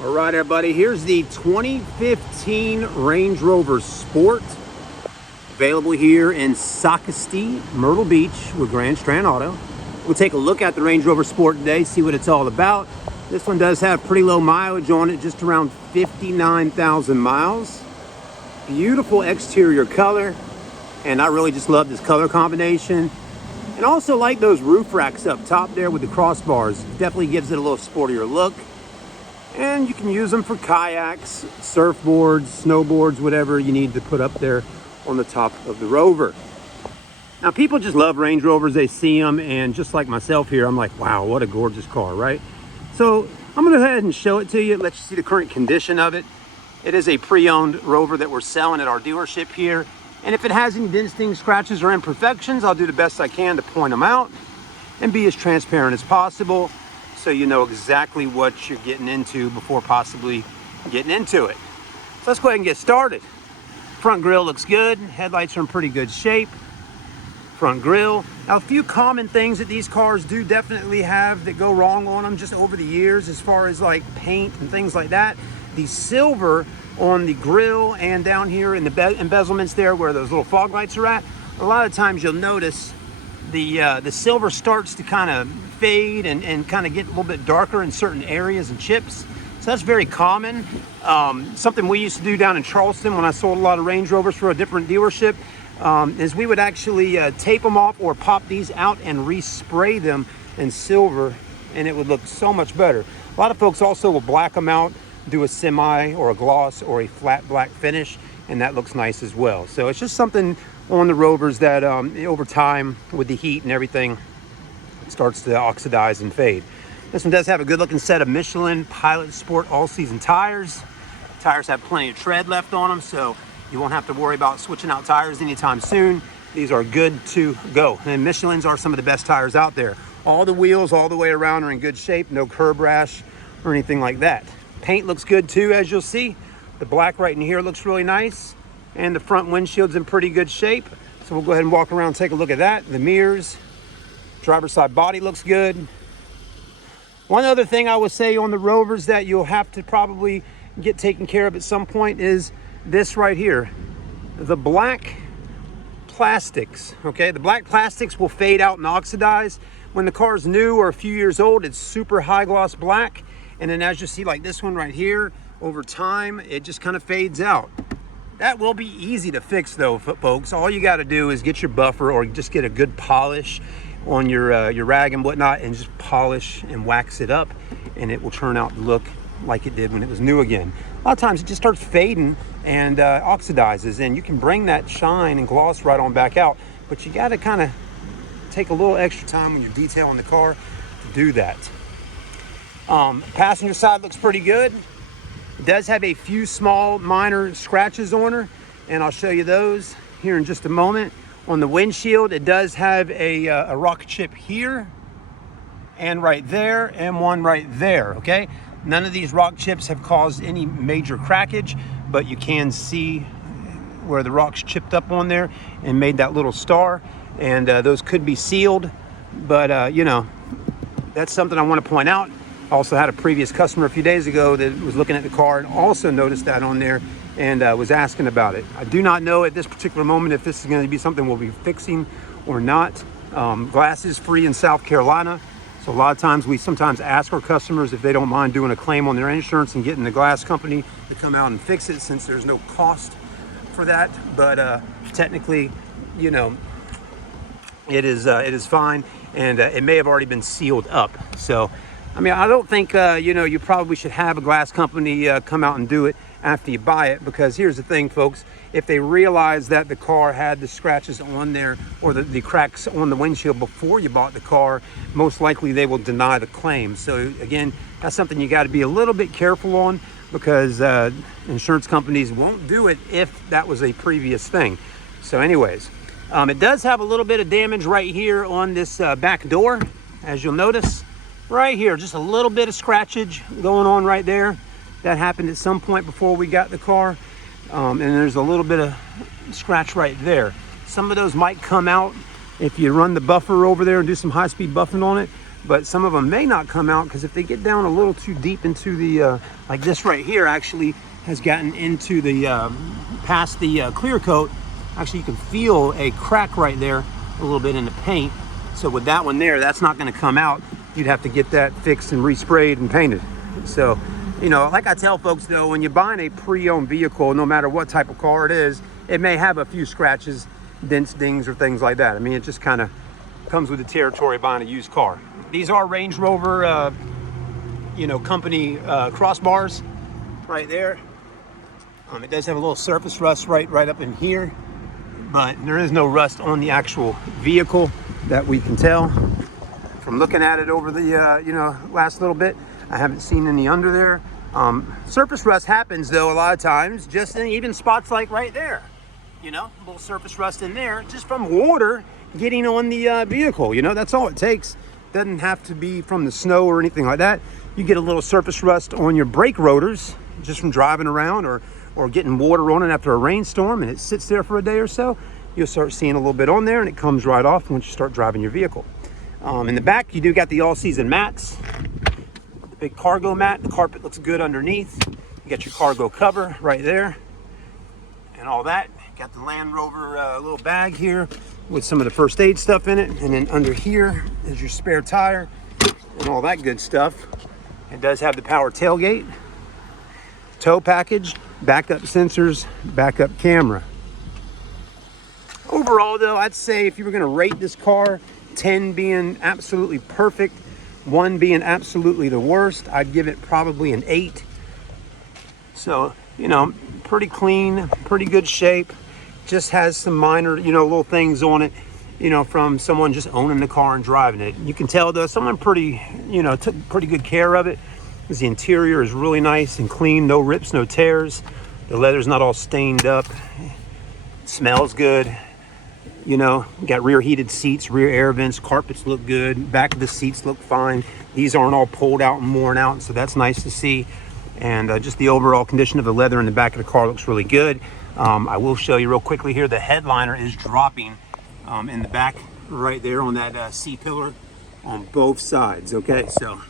All right, everybody, here's the 2015 Range Rover Sport, available here in Socastee, Myrtle Beach with Grand Strand Auto. We'll take a look at the Range Rover Sport today, see what it's all about. This one does have pretty low mileage on it, just around 59,000 miles. Beautiful exterior color, and I really just love this color combination. And also like those roof racks up top there with the crossbars. Definitely gives it a little sportier look. And you can use them for kayaks, surfboards, snowboards, whatever you need to put up there on the top of the Rover. Now, people just love Range Rovers. They see them, and just like myself here, I'm like, wow, what a gorgeous car, right? So I'm gonna go ahead and show it to you, let you see the current condition of it. It is a pre-owned Rover that we're selling at our dealership here. And if it has any dents, stings, scratches, or imperfections, I'll do the best I can to point them out and be as transparent as possible, so you know exactly what you're getting into before possibly getting into it. So let's go ahead and get started. Front grille looks good. Headlights are in pretty good shape. Front grille. Now, a few common things that these cars do definitely have that go wrong on them just over the years, as far as like paint and things like that. The silver on the grille and down here in the embezzlements there where those little fog lights are at, a lot of times you'll notice the silver starts to kind of fade and kind of get a little bit darker in certain areas and chips. So that's very common. Something we used to do down in Charleston when I sold a lot of Range Rovers for a different dealership is we would actually tape them off or pop these out and respray them in silver, and it would look so much better. A lot of folks also will black them out, do a semi or a gloss or a flat black finish, and that looks nice as well. So it's just something on the Rovers that over time with the heat and everything, it starts to oxidize and fade. This one does have a good looking set of Michelin Pilot Sport all-season tires. Tires have plenty of tread left on them, so you won't have to worry about switching out tires anytime soon. These are good to go. And Michelins are some of the best tires out there. All the wheels all the way around are in good shape, no curb rash or anything like that. Paint looks good too, as you'll see. The black right in here looks really nice, and the front windshield's in pretty good shape. So we'll go ahead and walk around and take a look at that. The mirrors, driver's side body looks good. One other thing I would say on the Rovers that you'll have to probably get taken care of at some point is this right here, the black plastics. Okay, the black plastics will fade out and oxidize. When the car's new or a few years old, it's super high gloss black. And then as you see, like this one right here, over time, it just kind of fades out. That will be easy to fix though, folks. All you got to do is get your buffer or just get a good polish on your rag and whatnot, and just polish and wax it up, and it will turn out to look like it did when it was new again. A lot of times it just starts fading and oxidizes, and you can bring that shine and gloss right on back out, but you got to kind of take a little extra time when you're detailing the car to do that. Passenger side looks pretty good. It does have a few small minor scratches on her, and I'll show you those here in just a moment. On the windshield, it does have a rock chip here and right there, and one right there, okay? None of these rock chips have caused any major crackage, but you can see where the rocks chipped up on there and made that little star, and those could be sealed, but you know, that's something I want to point out. I also had a previous customer a few days ago that was looking at the car and also noticed that on there and was asking about it. I do not know at this particular moment if this is going to be something we'll be fixing or not. Glass is free in South Carolina, so a lot of times we sometimes ask our customers if they don't mind doing a claim on their insurance and getting the glass company to come out and fix it, since there's no cost for that. But technically, you know, it is fine, and it may have already been sealed up. So I mean, I don't think, you know, you probably should have a glass company come out and do it after you buy it, because here's the thing, folks. If they realize that the car had the scratches on there or the cracks on the windshield before you bought the car, most likely they will deny the claim. So again, that's something you got to be a little bit careful on, because insurance companies won't do it if that was a previous thing. So anyways, it does have a little bit of damage right here on this back door, as you'll notice. Right here, just a little bit of scratchage going on right there. That happened at some point before we got the car. And there's a little bit of scratch right there. Some of those might come out if you run the buffer over there and do some high-speed buffing on it. but some of them may not come out because if they get down a little too deep into the, like this right here actually has gotten into the, past the clear coat. Actually, you can feel a crack right there a little bit in the paint. So with that one there, that's not going to come out. You'd have to get that fixed and resprayed and painted. So, you know, like I tell folks though, when you're buying a pre-owned vehicle, no matter what type of car it is, it may have a few scratches, dents, dings, or things like that. I mean, it just kind of comes with the territory of buying a used car. These are Range Rover, you know, company crossbars right there. It does have a little surface rust right up in here, but there is no rust on the actual vehicle that we can tell from looking at it over the you know, last little bit. I haven't seen any under there. Surface rust happens though a lot of times, just in even spots like right there. You know, a little surface rust in there, just from water getting on the vehicle. You know, that's all it takes. Doesn't have to be from the snow or anything like that. You get a little surface rust on your brake rotors just from driving around or getting water on it after a rainstorm, and it sits there for a day or so. You'll start seeing a little bit on there, and it comes right off once you start driving your vehicle. In the back, you do got the all-season mats, the big cargo mat. The carpet looks good underneath. You got your cargo cover right there and all that. Got the Land Rover little bag here with some of the first aid stuff in it, and then under here is your spare tire and all that good stuff. It does have the power tailgate, tow package, backup sensors, backup camera. Overall though, I'd say if you were going to rate this car, 10 being absolutely perfect, 1 being absolutely the worst, I'd give it probably an 8. So, you know, pretty clean, pretty good shape. Just has some minor, you know, little things on it, you know, from someone just owning the car and driving it. You can tell though, someone pretty, you know, took pretty good care of it, because the interior is really nice and clean, no rips, no tears. The leather's not all stained up. It smells good. You know, got rear heated seats, rear air vents, carpets look good, back of the seats look fine. These aren't all pulled out and worn out, so that's nice to see. And just the overall condition of the leather in the back of the car looks really good. I will show you real quickly here, the headliner is dropping in the back right there on that C-pillar on both sides, okay? So,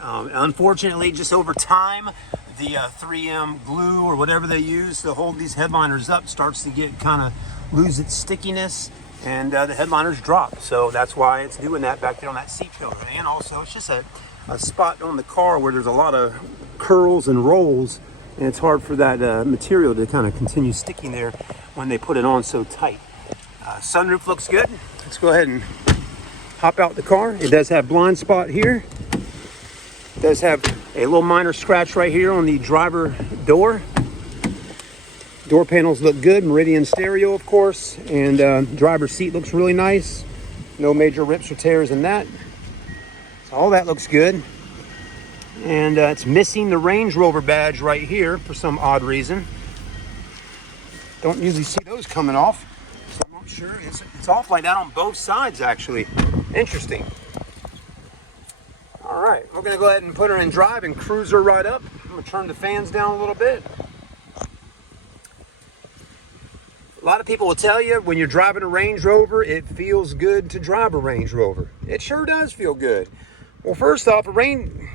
unfortunately, just over time, the 3M glue or whatever they use to hold these headliners up starts to get kind of lose its stickiness, and the headliners drop. So that's why it's doing that back there on that seat pillar. And also it's just a spot on the car where there's a lot of curls and rolls, and it's hard for that material to kind of continue sticking there when they put it on so tight. Sunroof looks good. Let's go ahead and hop out the car. It does have blind spot here. It does have a little minor scratch right here on the driver door. Door panels look good, Meridian stereo of course, and driver's seat looks really nice. No major rips or tears in that. So all that looks good. And it's missing the Range Rover badge right here for some odd reason. Don't usually see those coming off, so I'm not sure. It's off like that on both sides actually. Interesting. All right, we're gonna go ahead and put her in drive and cruise her right up. I'm gonna turn the fans down a little bit. A lot of people will tell you when you're driving a Range Rover, it feels good to drive a Range Rover. It sure does feel good. Well, first off, I'm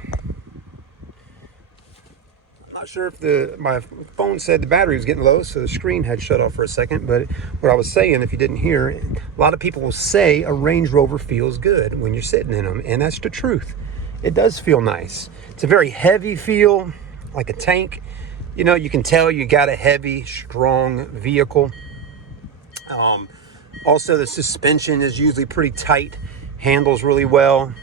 not sure if my phone said the battery was getting low, so the screen had shut off for a second. But what I was saying, if you didn't hear, a lot of people will say a Range Rover feels good when you're sitting in them, and that's the truth. It does feel nice. It's a very heavy feel, like a tank. You know, you can tell you got a heavy, strong vehicle. Also, the suspension is usually pretty tight, handles really well,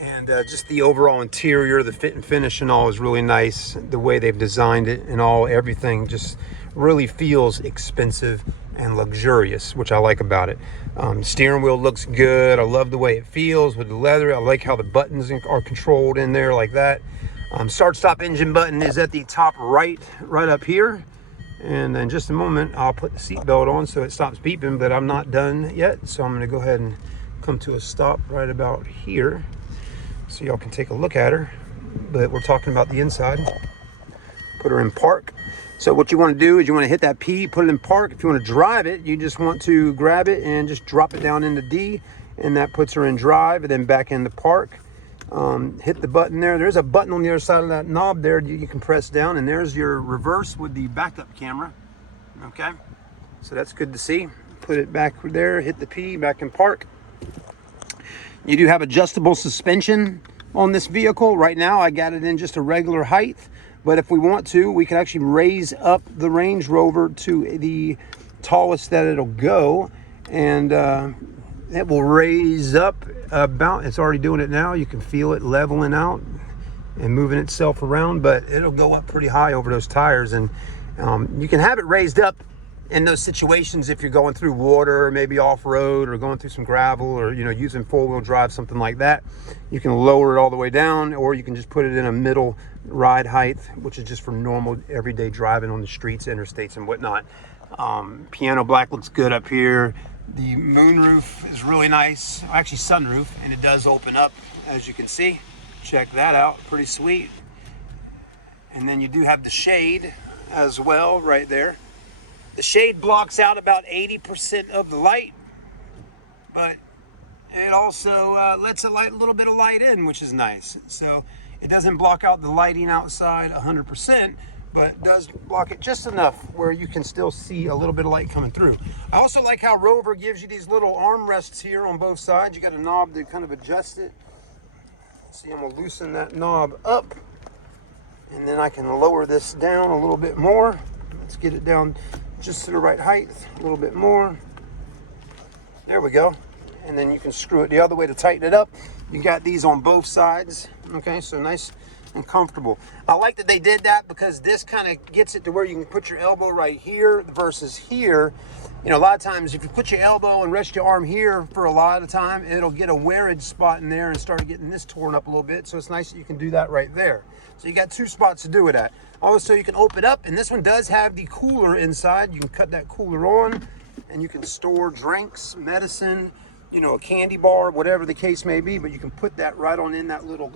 and just the overall interior, the fit and finish and all is really nice. The way they've designed it and all, everything just really feels expensive and luxurious, which I like about it. Steering wheel looks good. I love the way it feels with the leather. I like how the buttons are controlled in there like that. Start stop engine button is at the top right up here. And in just a moment, I'll put the seatbelt on so it stops beeping, but I'm not done yet. So I'm gonna go ahead and come to a stop right about here so y'all can take a look at her. But we're talking about the inside. Put her in park. So what you wanna do is you wanna hit that P, put it in park. If you wanna drive it, you just want to grab it and just drop it down into D and that puts her in drive and then back into park. Hit the button there. There's a button on the other side of that knob there you can press down, and there's your reverse with the backup camera. Okay, so that's good to see. Put it back there, hit the P, back in park. You do have adjustable suspension on this vehicle. Right now I got it in just a regular height, but if we want to, we can actually raise up the Range Rover to the tallest that it'll go, and it will raise up about, it's already doing it now. You can feel it leveling out and moving itself around, but it'll go up pretty high over those tires. And you can have it raised up in those situations if you're going through water, or maybe off-road, or going through some gravel, or using four-wheel drive, something like that. You can lower it all the way down, or you can just put it in a middle ride height, which is just for normal everyday driving on the streets, interstates, and whatnot. Piano black looks good up here. The moonroof is really nice, actually sunroof, and it does open up, as you can see. Check that out, pretty sweet. And then you do have the shade as well right there. The shade blocks out about 80% of the light, but it also lets a little bit of light in, which is nice. So it doesn't block out the lighting outside 100%, but it does block it just enough where you can still see a little bit of light coming through. I also like how Rover gives you these little arm rests here on both sides. You got a knob to kind of adjust it. See, I'm gonna loosen that knob up, and then I can lower this down a little bit more. Let's get it down just to the right height, a little bit more. There we go. And then you can screw it the other way to tighten it up. You got these on both sides. Okay, so nice and comfortable. I like that they did that because this kind of gets it to where you can put your elbow right here versus here. A lot of times if you put your elbow and rest your arm here for a lot of time, it'll get a wearage spot in there and start getting this torn up a little bit. So it's nice that you can do that right there. So you got two spots to do it at. Also, you can open up, and this one does have the cooler inside. You can cut that cooler on, and you can store drinks, medicine, a candy bar, whatever the case may be, but you can put that right on in that little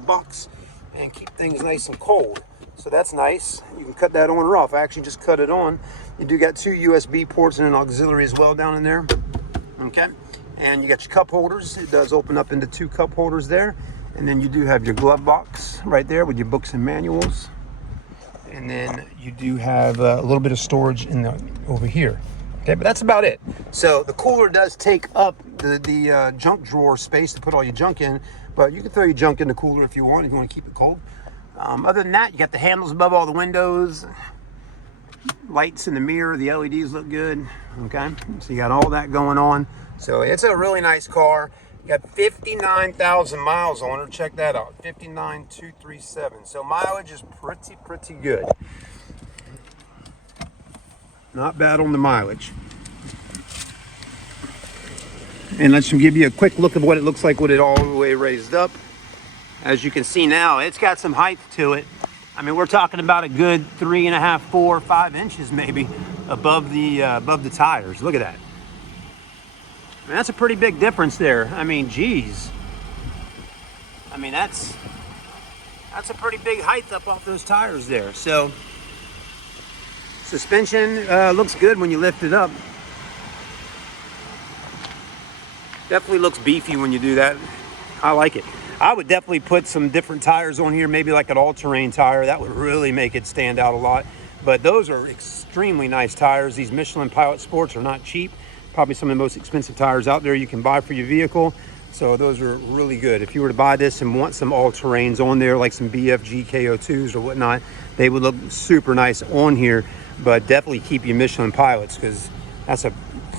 box and keep things nice and cold. So that's nice. You can cut that on or off. I actually just cut it on. You do got two USB ports and an auxiliary as well down in there. Okay, and you got your cup holders. It does open up into two cup holders there, and then you do have your glove box right there with your books and manuals, and then you do have a little bit of storage over here. Okay, but that's about it. So the cooler does take up the junk drawer space to put all your junk in, but you can throw your junk in the cooler if you want to keep it cold. Other than that, you got the handles above all the windows, lights in the mirror, the LEDs look good. Okay, so you got all that going on. So it's a really nice car. You got 59,000 miles on her. Check that out, 59,237. So mileage is pretty good. Not bad on the mileage. And let's give you a quick look of what it looks like with it all the way raised up. As you can see now, it's got some height to it. I mean, we're talking about a good 3.5, 4, 5 inches maybe above the tires. Look at that. I mean, that's a pretty big difference there. I mean, geez. I mean, that's a pretty big height up off those tires there. So suspension looks good when you lift it up. Definitely looks beefy when you do that. I like it. I would definitely put some different tires on here, maybe like an all-terrain tire. That would really make it stand out a lot. But those are extremely nice tires. These Michelin Pilot Sports are not cheap. Probably some of the most expensive tires out there you can buy for your vehicle. So those are really good. If you were to buy this and want some all-terrains on there, like some BFG KO2s or whatnot, they would look super nice on here. But definitely keep your Michelin Pilots, because that's a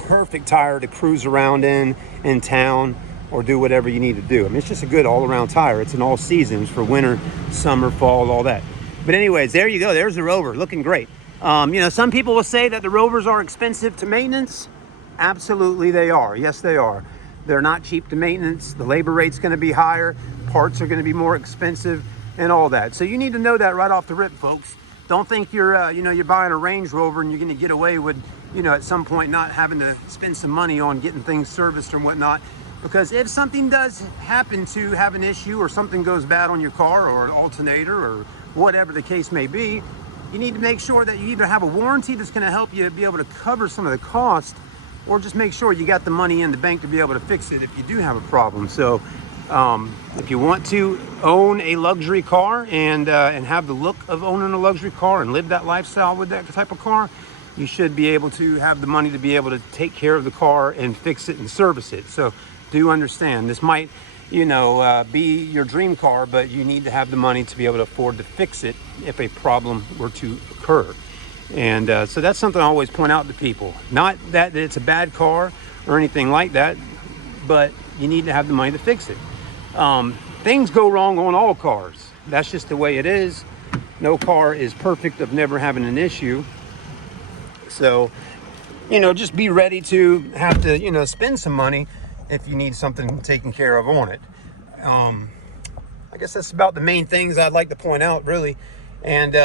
perfect tire to cruise around in town or do whatever you need to do. I mean, it's just a good all-around tire. It's in all seasons for winter, summer, fall, all that. But anyways, there you go. There's the Rover, looking great. Some people will say that the Rovers are expensive to maintenance. Absolutely they are. Yes, they are. They're not cheap to maintenance. The labor rate's going to be higher. Parts are going to be more expensive and all that. So you need to know that right off the rip, folks. Don't think you're buying a Range Rover and you're going to get away with, at some point not having to spend some money on getting things serviced and whatnot. Because if something does happen to have an issue, or something goes bad on your car, or an alternator, or whatever the case may be, you need to make sure that you either have a warranty that's going to help you be able to cover some of the cost, or just make sure you got the money in the bank to be able to fix it if you do have a problem. So if you want to own a luxury car and have the look of owning a luxury car and live that lifestyle with that type of car, you should be able to have the money to be able to take care of the car and fix it and service it. So do understand, this might, you know, be your dream car, but you need to have the money to be able to afford to fix it if a problem were to occur. And so that's something I always point out to people. Not that it's a bad car or anything like that, but you need to have the money to fix it. Things go wrong on all cars. That's just the way it is. No car is perfect of never having an issue. So, you know, just be ready to have to, you know, spend some money if you need something taken care of on it. I guess that's about the main things I'd like to point out, really. And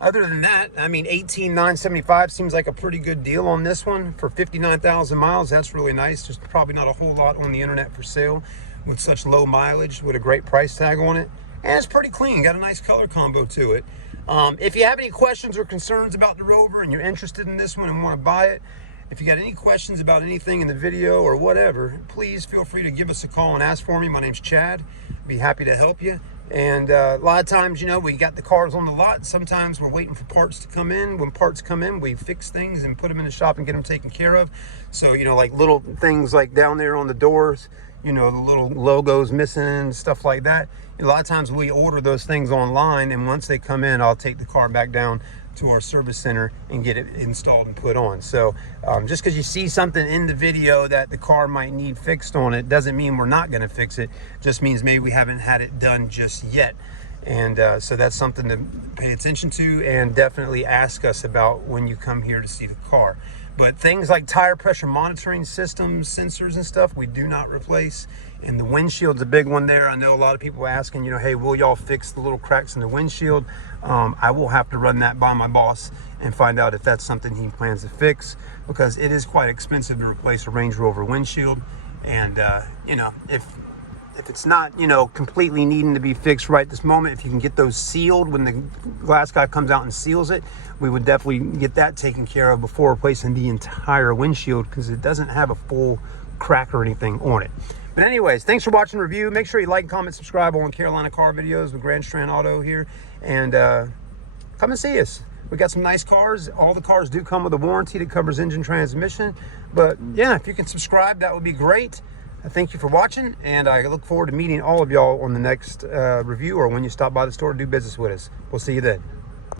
other than that, I mean, $18,975 seems like a pretty good deal on this one for 59,000 miles. That's really nice. There's probably not a whole lot on the internet for sale with such low mileage with a great price tag on it. And it's pretty clean. Got a nice color combo to it. If you have any questions or concerns about the Rover and you're interested in this one and want to buy it, if you got any questions about anything in the video or whatever, please feel free to give us a call and ask for me. My name's Chad. I'd be happy to help you. And a lot of times, you know, we got the cars on the lot. Sometimes we're waiting for parts to come in. When parts come in, we fix things and put them in the shop and get them taken care of. So, you know, like little things like down there on the doors, you know, the little logos missing, stuff like that. A lot of times we order those things online, and once they come in, I'll take the car back down to our service center and get it installed and put on. So just because you see something in the video that the car might need fixed on it doesn't mean we're not going to fix it. Just means maybe we haven't had it done just yet. And so that's something to pay attention to, and definitely ask us about when you come here to see the car. But things like tire pressure monitoring systems, sensors and stuff, we do not replace. And the windshield's a big one there. I know a lot of people asking, you know, hey, will y'all fix the little cracks in the windshield? I will have to run that by my boss and find out if that's something he plans to fix, because it is quite expensive to replace a Range Rover windshield. And, you know, if it's not, you know, completely needing to be fixed right this moment, if you can get those sealed when the glass guy comes out and seals it, we would definitely get that taken care of before replacing the entire windshield, because it doesn't have a full crack or anything on it. But anyways, thanks for watching the review. Make sure you like, comment, subscribe on Carolina Car Videos with Grand Strand Auto here. And come and see us. We got some nice cars. All the cars do come with a warranty that covers engine, transmission. But yeah, if you can subscribe, that would be great. Thank you for watching, and I look forward to meeting all of y'all on the next review, or when you stop by the store to do business with us. We'll see you then.